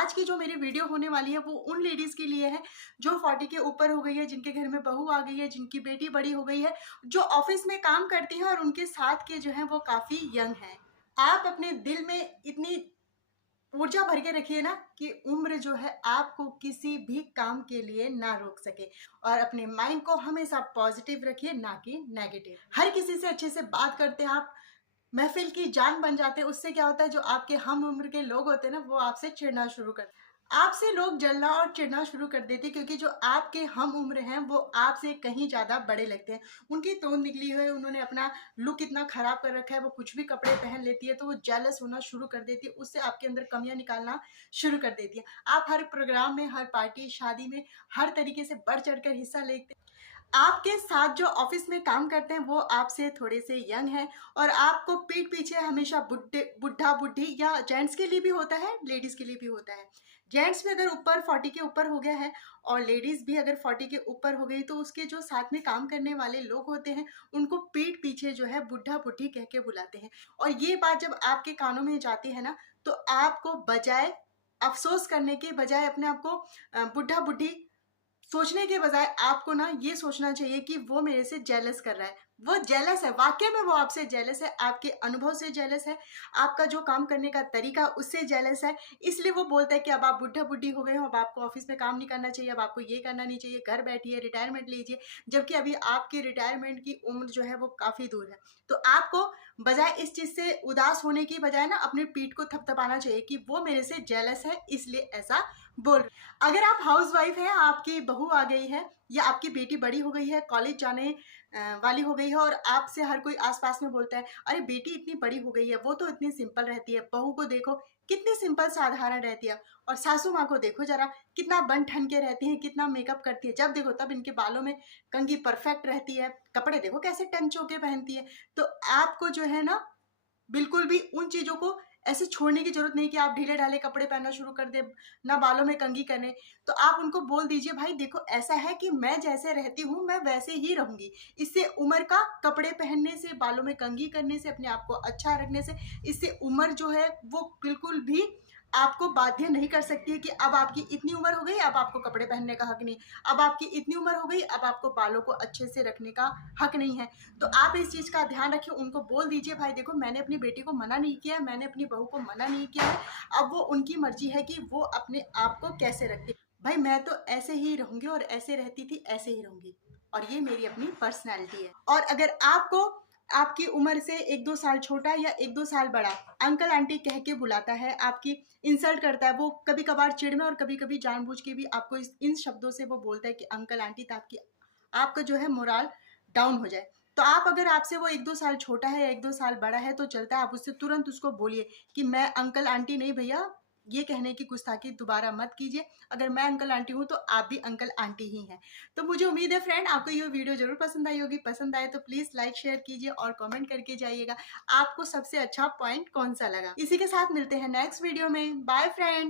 आज की जो मेरी वीडियो होने वाली है वो उन लेडीज़ के लिए है जो 40 के ऊपर हो गई है, जिनके घर में बहू आ गई है, जिनकी बेटी बड़ी हो गई है, जो ऑफिस में काम करती हैं और उनके साथ के जो हैं वो काफ़ी यंग हैं। आप अपने दिल में इतनी ऊर्जा भर के रखिए ना कि उम्र जो है आपको किसी भी काम के लिए ना रोक सके, और अपने माइंड को हमेशा पॉजिटिव रखिए, ना कि नेगेटिव। हर किसी से अच्छे से बात करते हैं आप, महफिल की जान बन जाते हैं। उससे क्या होता है, जो आपके हम उम्र के लोग होते हैं ना, वो आपसे चिढ़ना शुरू कर, आपसे लोग जलना और चिढ़ना शुरू कर देते हैं, क्योंकि जो आपके हम उम्र हैं वो आपसे कहीं ज़्यादा बड़े लगते हैं। उनकी तोंद निकली हुई है, उन्होंने अपना लुक इतना ख़राब कर रखा है, वो कुछ भी कपड़े पहन लेती है तो वो जेलस होना शुरू कर देती है, उससे आपके अंदर कमियां निकालना शुरू कर देती है। आप हर प्रोग्राम में, हर पार्टी शादी में हर तरीके से बढ़ चढ़ कर हिस्सा लेते हैं। आपके साथ जो ऑफिस में काम करते हैं वो आपसे थोड़े से यंग हैं, और आपको पीठ पीछे हमेशा बुढ़े बुढ़ा बुढ़ी, या जेंट्स के लिए भी होता है, लेडीज के लिए भी होता है। जेंट्स भी अगर ऊपर 40 के ऊपर हो गया है और लेडीज भी अगर 40 के ऊपर हो गई, तो उसके जो साथ में काम करने वाले लोग होते हैं उनको पीठ पीछे जो है बुढ़ा बुढ़ी कह के बुलाते हैं। और ये बात जब आपके कानों में जाती है ना, तो आपको बजाय अफसोस करने के बजाय अपने आप को बुढ़ा बुढ़ी सोचने के बजाय आपको ना ये सोचना चाहिए कि वो मेरे से जेलस कर रहा है। वो जेलस है, वाकई में वो आपसे जेलस है, आपके अनुभव से जेलस है, आपका जो काम करने का तरीका उससे जेलस है। इसलिए वो बोलता है कि अब आप बुढ़ा बुढ़ी हो गए हो, अब आपको ऑफिस में काम नहीं करना चाहिए, अब आपको ये करना नहीं चाहिए, घर बैठिए, रिटायरमेंट लीजिए। जबकि अभी आपकी रिटायरमेंट की उम्र जो है वो काफ़ी दूर है। तो आपको बजाय इस चीज़ से उदास होने की बजाय ना अपनी पीठ को थपथपाना चाहिए कि वो मेरे से जेलस है, इसलिए ऐसा बोल। अगर आप हाउस वाइफ हैं, आपकी बहू आ गई है या आपकी बेटी बड़ी हो गई है, कॉलेज जाने वाली हो गई है, और आपसे हर कोई आसपास में बोलता है अरे बेटी इतनी बड़ी हो गई है, वो तो इतनी सिंपल रहती है, बहू को देखो कितनी सिंपल साधारण रहती है, और सासू माँ को देखो जरा कितना बन ठन के रहती है, कितना मेकअप करती है, जब देखो तब इनके बालों में कंघी परफेक्ट रहती है, कपड़े देखो कैसे टंचो के पहनती है। तो आपको जो है ना, बिल्कुल भी उन चीज़ों को ऐसे छोड़ने की ज़रूरत नहीं कि आप ढीले-ढाले कपड़े पहनना शुरू कर दें, ना बालों में कंघी करें। तो आप उनको बोल दीजिए भाई देखो ऐसा है कि मैं जैसे रहती हूँ मैं वैसे ही रहूँगी। इससे उम्र का कपड़े पहनने से, बालों में कंघी करने से, अपने आप को अच्छा रखने से, इससे उम्र जो है वो बिल्कुल भी आपको बाध्य नहीं कर सकती है कि अब आपकी इतनी उम्र हो गई, अब आपको कपड़े पहनने का हक नहीं। अब आपकी इतनी उम्र हो गई, अब आपको बालों को अच्छे से रखने का हक नहीं है। तो आप इस चीज़ का ध्यान रखिए, उनको बोल दीजिए भाई देखो मैंने अपनी बेटी को मना नहीं किया है, मैंने अपनी बहू को मना नहीं किया है, अब वो उनकी मर्जी है कि वो अपने आप को कैसे रखती है। भाई मैं तो ऐसे ही रहूँगी और ऐसे रहती थी, ऐसे ही रहूँगी, और ये मेरी अपनी पर्सनैलिटी है। और अगर आपको आपकी उम्र से 1-2 साल छोटा या 1-2 साल बड़ा अंकल आंटी कह के बुलाता है, आपकी इंसल्ट करता है, वो कभी-कभार चिढ़ में और कभी-कभी जानबूझ के भी आपको इन शब्दों से वो बोलता है कि अंकल आंटी, ताकि आपका जो है मोराल डाउन हो जाए। तो आप अगर आपसे वो 1-2 साल छोटा है या 1-2 साल बड़ा है तो चलता है, आप उससे तुरंत उसको बोलिए कि मैं अंकल आंटी नहीं भैया, ये कहने की गुस्ताखी दोबारा मत कीजिए। अगर मैं अंकल आंटी हूँ तो आप भी अंकल आंटी ही हैं। तो मुझे उम्मीद है फ्रेंड आपको ये वीडियो ज़रूर पसंद आई होगी। पसंद आए तो प्लीज़ लाइक शेयर कीजिए और कमेंट करके जाइएगा आपको सबसे अच्छा पॉइंट कौन-सा लगा। इसी के साथ मिलते हैं नेक्स्ट वीडियो में। Bye friend.